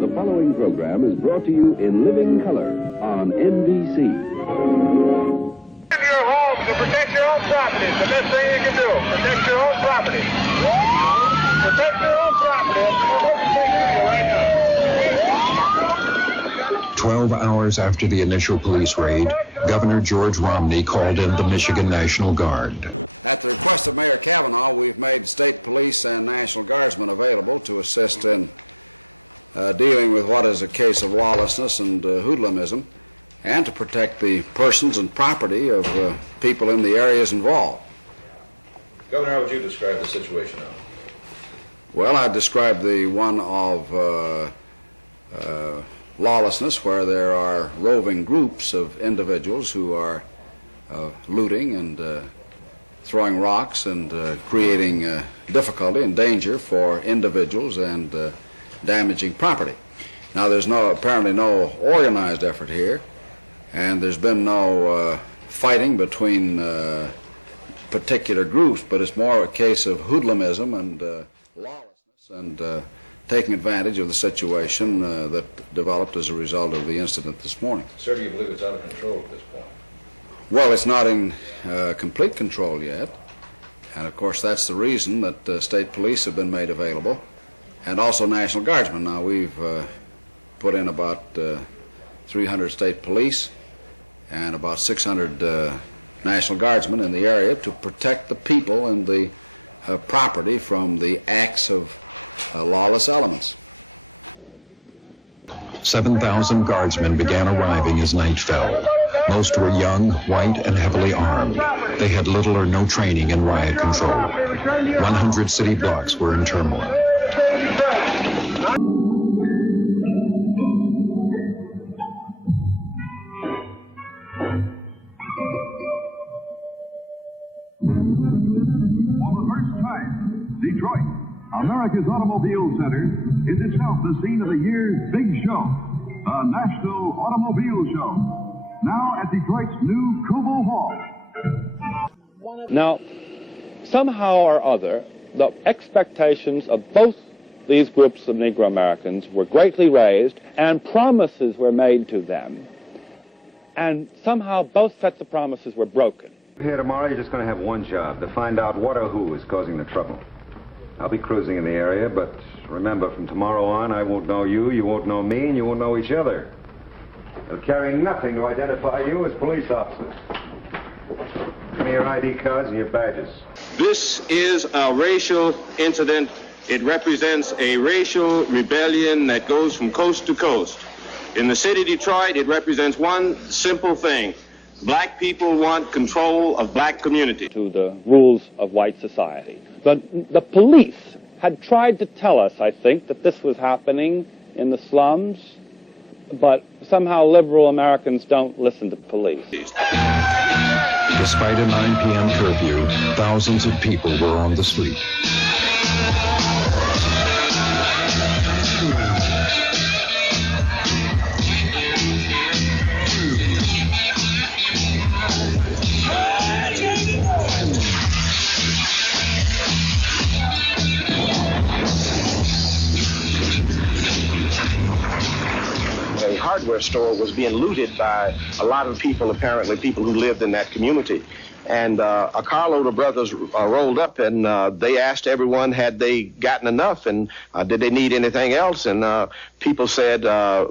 The following program is brought to you in living color on NBC. Your home to protect your own property. It's the best thing you can do. Protect your own property. Protect your own property. That's what we're taking you right now. 12 hours after the initial police raid, Governor George Romney called in the Michigan National Guard. At the request of Mayor Kavanaugh, we've made state police and National Guardsmen available to assist in dealing with what is a case of lawlessness and hoodlumism, and to protect the persons and property of people in the areas involved. Governor, how would you describe the situation now? Well, I'd describe the one of lawlessness, where there are roving groups of individuals who are looting and throwing rocks and creating difficulty and danger for individuals and damaging property. Now, there's apparently no organized effort here, and there's been no fighting between particular groups, but it's more a case of hoodlumism and lawlessness and taking advantage of the situation that developed as a result of the incident this morning. Sir, do you believe it's out of control at this point? Well, it's not in complete control yet, and of course that's the reason that state police have been made available, and also National Guardsmen. Now, we've put in about 300 state police and about 600 National Guardsmen in the area to protect the people and the property from the acts of lawless elements. 7,000 guardsmen began arriving as night fell. Most were young, white, and heavily armed. They had little or no training in riot control. 100 city blocks were in turmoil. Detroit, America's Automobile Center, is itself the scene of the year's big show, the National Automobile Show, now at Detroit's new Cobo Hall. Now, somehow or other, the expectations of both these groups of Negro Americans were greatly raised, and promises were made to them, and somehow both sets of promises were broken. Here tomorrow, you're just going to have one job, to find out what or who is causing the trouble. I'll be cruising in the area, but remember, from tomorrow on, I won't know you, you won't know me, and you won't know each other. They'll carry nothing to identify you as police officers. Give me your ID cards and your badges. This is a racial incident. It represents a racial rebellion that goes from coast to coast. In the city of Detroit, it represents one simple thing. Black people want control of black community. To the rules of white society. The police had tried to tell us, I think, that this was happening in the slums, but somehow liberal Americans don't listen to police. Despite a 9 p.m. curfew, thousands of people were on the street. A hardware store was being looted by a lot of people, apparently people who lived in that community. And a carload of brothers rolled up, and they asked everyone, had they gotten enough, and did they need anything else? And people said,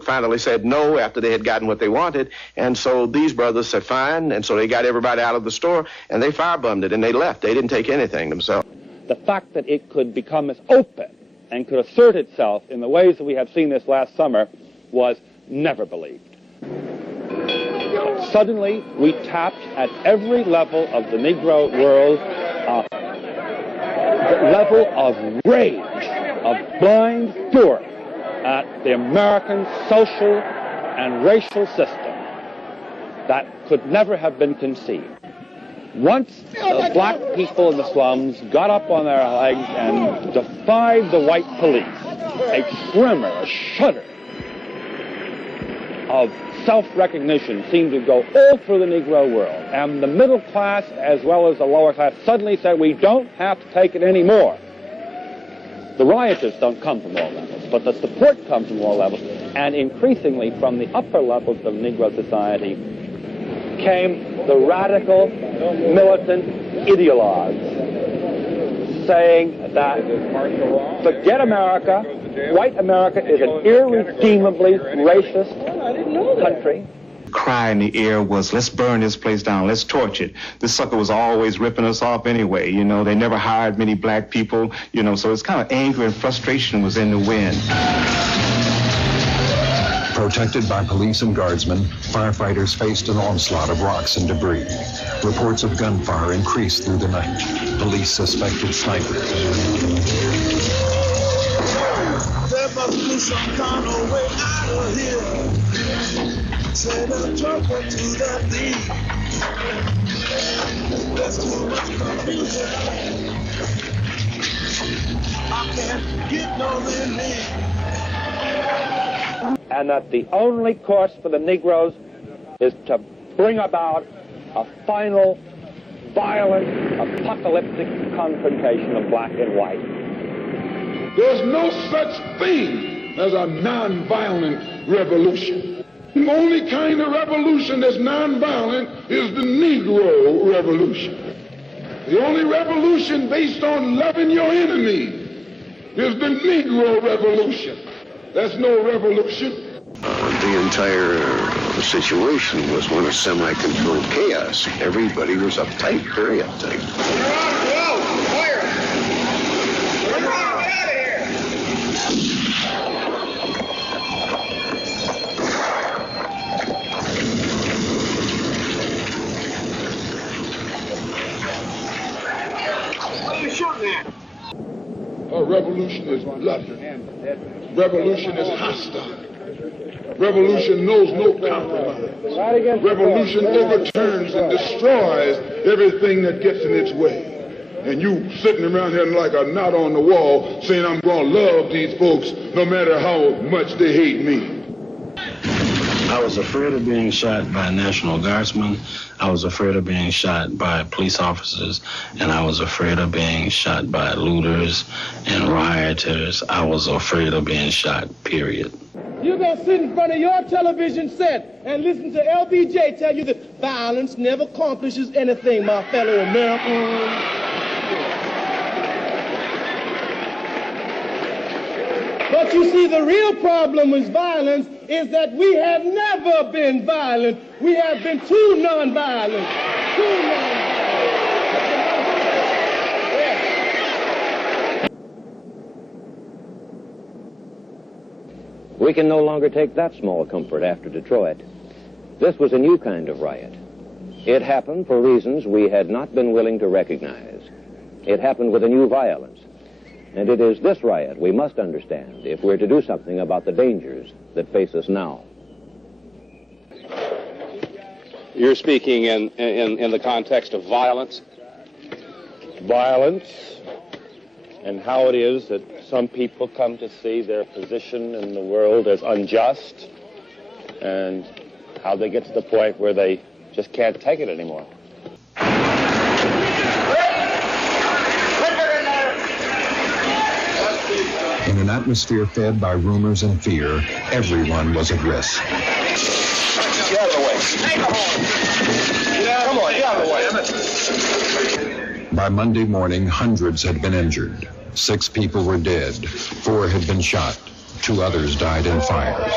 finally said no after they had gotten what they wanted. And so these brothers said fine, and so they got everybody out of the store, and they firebombed it, and they left. They didn't take anything themselves. The fact that it could become as open and could assert itself in the ways that we have seen this last summer was never believed. Suddenly, we tapped at every level of the Negro world, the level of rage, of blind fury at the American social and racial system that could never have been conceived. Once the black people in the slums got up on their legs and defied the white police, a tremor, a shudder of self-recognition seemed to go all through the Negro world. And the middle class, as well as the lower class, suddenly said, we don't have to take it anymore. The rioters don't come from all levels. but the support comes from all levels, and increasingly from the upper levels of Negro society came the radical, militant ideologues saying that forget America, white America is an irredeemably racist country. Cry in the air was, let's burn this place down, let's torch it. This sucker was always ripping us off anyway, you know. They never hired many black people, you know, so it's kind of anger and frustration was in the wind. Protected by police and guardsmen, firefighters faced an onslaught of rocks and debris. Reports of gunfire increased through the night. Police suspected snipers. There must be some kind of way out of here. Say the trouble to the thief. There's too much confusion. I can't get no relief. And that the only course for the Negroes is to bring about a final, violent, apocalyptic confrontation of black and white. There's no such thing as a nonviolent revolution. The only kind of revolution that's nonviolent is the Negro revolution. The only revolution based on loving your enemy is the Negro revolution. That's no revolution. The entire situation was one of semi-controlled chaos. Everybody was uptight, very uptight. A revolution is bloody. Revolution is hostile. Revolution knows no compromise. Revolution overturns and destroys everything that gets in its way. And you sitting around here like a knot on the wall saying I'm going to love these folks no matter how much they hate me. I was afraid of being shot by National Guardsmen. I was afraid of being shot by police officers, and I was afraid of being shot by looters and rioters. I was afraid of being shot, period. You're going to sit in front of your television set and listen to LBJ tell you that violence never accomplishes anything, my fellow Americans. But you see, the real problem with violence is that we have never been violent. We have been too nonviolent. Too nonviolent. We can no longer take that small comfort after Detroit. This was a new kind of riot. It happened for reasons we had not been willing to recognize. It happened with a new violence. And it is this riot we must understand if we're to do something about the dangers that face us now. You're speaking in the context of violence? Violence, and how it is that some people come to see their position in the world as unjust, and how they get to the point where they just can't take it anymore. In an atmosphere fed by rumors and fear, everyone was at risk. Get out of the way. Come on, get out of the way. By Monday morning, hundreds had been injured. 6 people were dead. 4 had been shot. 2 others died in fires.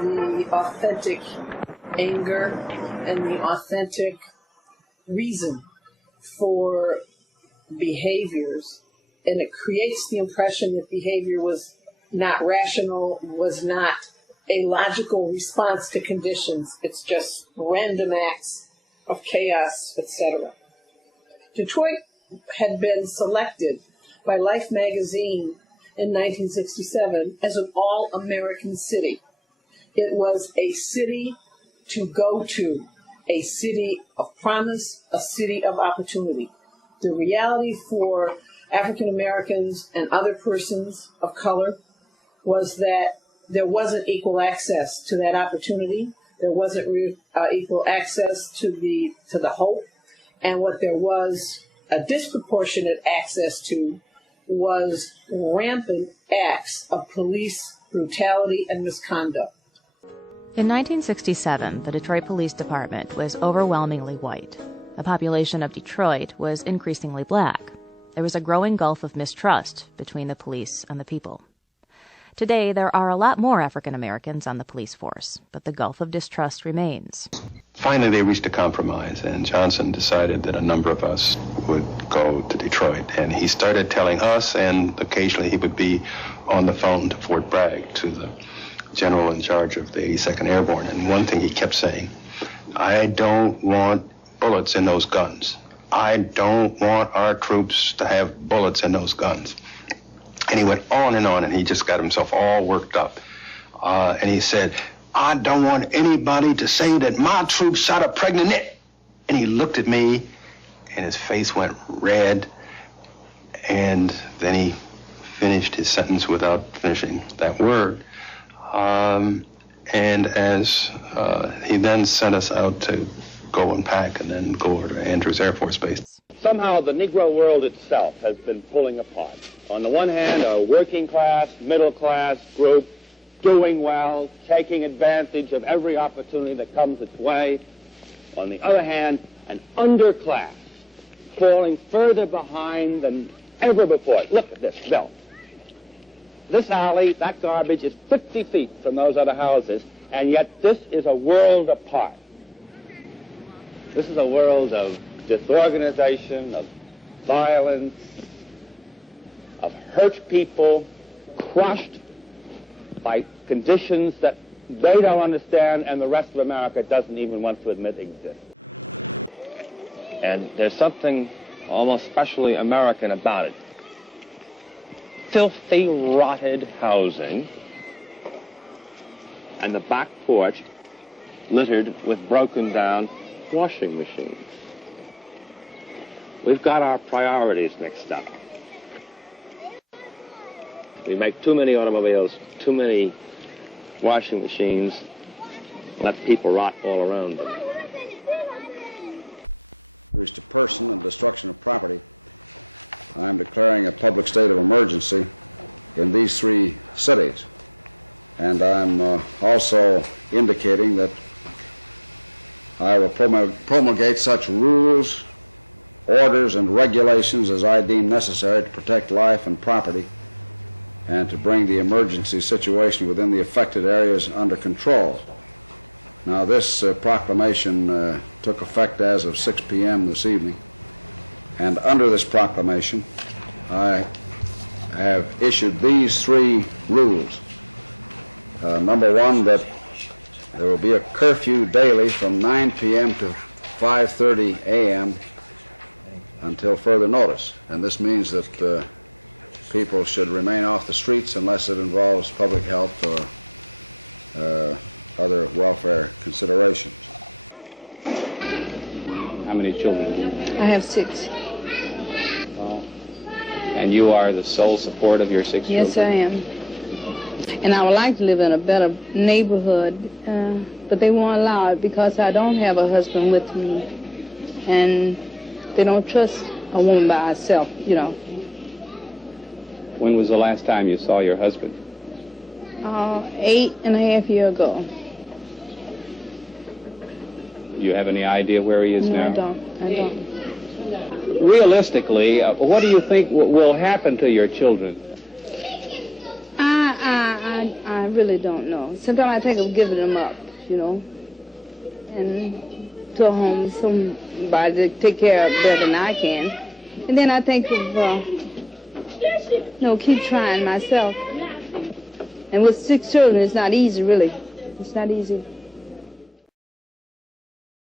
The authentic anger and the authentic reason for behaviors, and it creates the impression that behavior was not rational, was not a logical response to conditions. It's just random acts of chaos, etc. Detroit had been selected by Life magazine in 1967 as an all-American city. It was a city to go to, a city of promise, a city of opportunity. The reality for African Americans and other persons of color was that there wasn't equal access to that opportunity. There wasn't equal access to the hope, and what there was a disproportionate access to was rampant acts of police brutality and misconduct. In 1967, the Detroit Police Department was overwhelmingly white. The population of Detroit was increasingly black. There was a growing gulf of mistrust between the police and the people. Today, there are a lot more African Americans on the police force, but the gulf of distrust remains. Finally, they reached a compromise, and Johnson decided that a number of us would go to Detroit. And he started telling us, and occasionally he would be on the phone to Fort Bragg, to the general in charge of the 82nd Airborne. And one thing he kept saying, I don't want bullets in those guns. I don't want our troops to have bullets in those guns. And he went on, and he just got himself all worked up. And he said, I don't want anybody to say that my troops shot a pregnant net. And he looked at me, and his face went red. And then he finished his sentence without finishing that word. And as he then sent us out to go and pack and then go over to Andrews Air Force Base. Somehow the Negro world itself has been pulling apart. On the one hand, a working class, middle class group doing well, taking advantage of every opportunity that comes its way. On the other hand, an underclass falling further behind than ever before. Look at this, Bill. This alley, that garbage is 50 feet from those other houses, and yet this is a world apart. This is a world of disorganization, of violence, of hurt people, crushed by conditions that they don't understand and the rest of America doesn't even want to admit exist. And there's something almost specially American about it. Filthy, rotted housing, and the back porch littered with broken down washing machines. We've got our priorities mixed up. We make too many automobiles, too many washing machines, let people rot all around them. To person and destruction of property, I'm declaring a public state of emergency in these 3 cities. And I'm also indicating that I will promulgate such rules, orders, and regulations as I deem necessary to protect life and property and to bring the emergency situation within the affected areas under control. Now, this proclamation took effect as of 6 p.m. this evening, and under this proclamation, I have issued these 3 rules. Number 1, that there will be a curfew daily from 9 p.m. to 5:30 a.m. until further notice. And this means that people should remain off the streets unless it involves public health or other welfare considerations. How many children? I have 6. And you are the sole support of your 6 children? Yes, I am. And I would like to live in a better neighborhood, but they won't allow it because I don't have a husband with me. And they don't trust a woman by herself, you know. When was the last time you saw your husband? 8.5 years ago. Do you have any idea where he is now? No, I don't. Realistically, what do you think will happen to your children? I really don't know. Sometimes I think of giving them up, you know, and to a home, somebody to take care of better than I can. And then I think of, keep trying myself. And with 6 children, it's not easy, really. It's not easy.